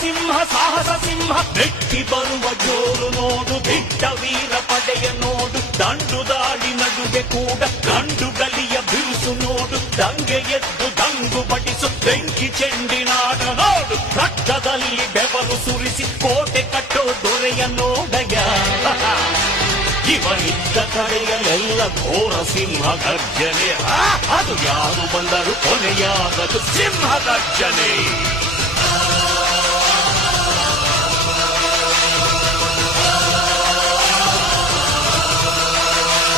ಸಿಂಹ ಸಾಹಸ ಸಿಂಹ ಬೆಟ್ಟಿ ಬರುವ ಜೋರು ನೋಡು, ಬಿಟ್ಟ ವೀರ ಪಡೆಯ ನೋಡು, ದಂಡು ದಾಳಿ ನಡುವೆ ಕೂಡ ಗಂಡು ಗಲಿಯ ಬಿರುಸು ನೋಡು, ದಂಗೆ ಎದ್ದು ದಂಗು ಬಡಿಸು ಬೆಂಕಿ ಚೆಂಡಿನಾಡ ನೋಡು, ರಕ್ತದಲ್ಲಿ ಬೆವರು ಸುರಿಸಿ ಕೋಟೆ ಕಟ್ಟೋ ದೊರೆಯ ನೋಡಯ. ಇವನಿದ್ದ ಕಡೆಯಲ್ಲೆಲ್ಲ ಘೋರ ಸಿಂಹ ಗರ್ಜನೆ, ಅದು ಯಾರು ಬಂದರು ಕೊನೆಯಾಗದು ಸಿಂಹ ಗರ್ಜನೆ.